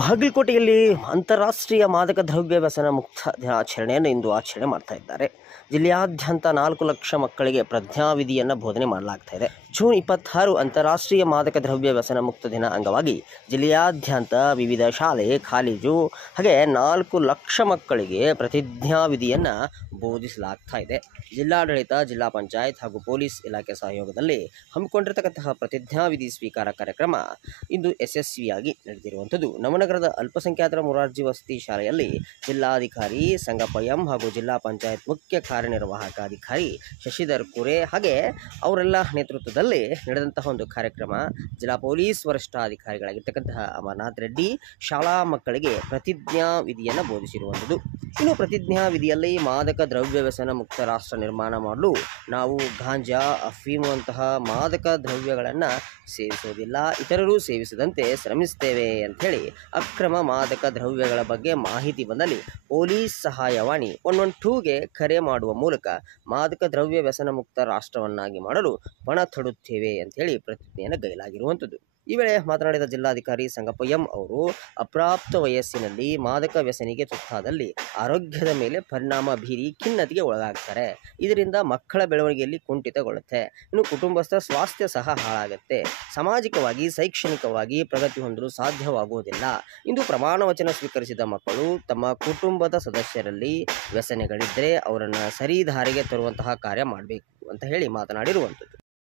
ಬಾಗಲಕೋಟೆಯಲ್ಲಿ ಅಂತಾರಾಷ್ಟ್ರೀಯ ಮಾದಕ ದ್ರವ್ಯ ವ್ಯಸನ ಮುಕ್ತ ದಿನಾಚರಣೆಯನ್ನು ಇಂದು ಆಚರಣೆ ಮಾಡ್ತಾ ಇದ್ದಾರೆ. ಜಿಲ್ಲೆಯಾದ್ಯಂತ 4 ಲಕ್ಷ ಮಕ್ಕಳಿಗೆ ಪ್ರಜ್ಞಾವಿಧಿಯನ್ನು ಬೋಧನೆ ಮಾಡಲಾಗ್ತಾ ಇದೆ. ಜೂನ್ 26 ಅಂತಾರಾಷ್ಟ್ರೀಯ ಮಾದಕ ದ್ರವ್ಯ ವ್ಯಸನ ಮುಕ್ತ ದಿನ ಅಂಗವಾಗಿ ಜಿಲ್ಲೆಯಾದ್ಯಂತ ವಿವಿಧ ಶಾಲೆ, ಕಾಲೇಜು ಹಾಗೆ 4 ಲಕ್ಷ ಮಕ್ಕಳಿಗೆ ಪ್ರತಿಜ್ಞಾವಿಧಿಯನ್ನು ಬೋಧಿಸಲಾಗ್ತಾ ಇದೆ. ಜಿಲ್ಲಾಡಳಿತ, ಜಿಲ್ಲಾ ಪಂಚಾಯತ್ ಹಾಗೂ ಪೊಲೀಸ್ ಇಲಾಖೆ ಸಹಯೋಗದಲ್ಲಿ ಹಮ್ಮಿಕೊಂಡಿರತಕ್ಕಂತಹ ಪ್ರತಿಜ್ಞಾವಿಧಿ ಸ್ವೀಕಾರ ಕಾರ್ಯಕ್ರಮ ಇಂದು ಯಶಸ್ವಿಯಾಗಿ ನಡೆದಿರುವಂಥದ್ದು. ನವನಗರದ ಅಲ್ಪಸಂಖ್ಯಾತರ ಮೊರಾರ್ಜಿ ವಸತಿ ಶಾಲೆಯಲ್ಲಿ ಜಿಲ್ಲಾಧಿಕಾರಿ ಸಂಗಪ್ಪ ಎಂ ಹಾಗೂ ಜಿಲ್ಲಾ ಪಂಚಾಯತ್ ಮುಖ್ಯ ಕಾರ್ಯನಿರ್ವಾಹಕ ಅಧಿಕಾರಿ ಶಶಿಧರ್ ಕುರೆ ಹಾಗೆ ಅವರೆಲ್ಲ ನೇತೃತ್ವದಲ್ಲಿ ನಡೆದಂತಹ ಒಂದು ಕಾರ್ಯಕ್ರಮ. ಜಿಲ್ಲಾ ಪೊಲೀಸ್ ವರಿಷ್ಠಾಧಿಕಾರಿಗಳಾಗಿರ್ತಕ್ಕಂತಹ ಅಮರನಾಥ್ ರೆಡ್ಡಿ ಶಾಲಾ ಮಕ್ಕಳಿಗೆ ಪ್ರತಿಜ್ಞಾ ವಿಧಿಯನ್ನು ಬೋಧಿಸಿರುವಂಥದ್ದು. ಇನ್ನು ಪ್ರತಿಜ್ಞಾ ವಿಧಿಯಲ್ಲಿ ಮಾದಕ ದ್ರವ್ಯ ವ್ಯಸನ ಮುಕ್ತ ರಾಷ್ಟ್ರ ನಿರ್ಮಾಣ ಮಾಡಲು ನಾವು ಗಾಂಜಾ, ಅಫೀಮು ಅಂತಹ ಮಾದಕ ದ್ರವ್ಯಗಳನ್ನು ಸೇವಿಸುವುದಿಲ್ಲ, ಇತರರು ಸೇವಿಸದಂತೆ ಶ್ರಮಿಸುತ್ತೇವೆ ಅಂಥೇಳಿ ಅಕ್ರಮ ಮಾದಕ ದ್ರವ್ಯಗಳ ಬಗ್ಗೆ ಮಾಹಿತಿ ಬಂದಲ್ಲಿ ಪೊಲೀಸ್ ಸಹಾಯವಾಣಿ 112ಗೆ ಕರೆ ಮಾಡುವ ಮೂಲಕ ಮಾದಕ ದ್ರವ್ಯ ವ್ಯಸನ ಮುಕ್ತ ರಾಷ್ಟ್ರವನ್ನಾಗಿ ಮಾಡಲು ಪಣ ತೊಡುತ್ತೇವೆ ಅಂಥೇಳಿ ಪ್ರತಿಜ್ಞೆಯನ್ನು ಗೈಲಾಗಿರುವಂಥದ್ದು. ಈ ವೇಳೆ ಮಾತನಾಡಿದ ಜಿಲ್ಲಾಧಿಕಾರಿ ಸಂಗಪ್ಪ ಎಂ ಅವರು ಅಪ್ರಾಪ್ತ ವಯಸ್ಸಿನಲ್ಲಿ ಮಾದಕ ವ್ಯಸನಿಗೆ ತುತ್ತಾದಲ್ಲಿ ಆರೋಗ್ಯದ ಮೇಲೆ ಪರಿಣಾಮ ಬೀರಿ ಖಿನ್ನತೆಗೆ ಒಳಗಾಗ್ತಾರೆ. ಇದರಿಂದ ಮಕ್ಕಳ ಬೆಳವಣಿಗೆಯಲ್ಲಿ ಕುಂಠಿತಗೊಳ್ಳುತ್ತೆ. ಇನ್ನು ಕುಟುಂಬಸ್ಥ ಸ್ವಾಸ್ಥ್ಯ ಸಹ ಹಾಳಾಗುತ್ತೆ. ಸಾಮಾಜಿಕವಾಗಿ, ಶೈಕ್ಷಣಿಕವಾಗಿ ಪ್ರಗತಿ ಹೊಂದಲು ಸಾಧ್ಯವಾಗುವುದಿಲ್ಲ. ಇಂದು ಪ್ರಮಾಣ ವಚನ ಸ್ವೀಕರಿಸಿದ ಮಕ್ಕಳು ತಮ್ಮ ಕುಟುಂಬದ ಸದಸ್ಯರಲ್ಲಿ ವ್ಯಸನಗಳಿದ್ದರೆ ಅವರನ್ನು ಸರಿದಾರಿಗೆ ತರುವಂತಹ ಕಾರ್ಯ ಮಾಡಬೇಕು ಅಂತ ಹೇಳಿ ಮಾತನಾಡಿರುವಂಥದ್ದು.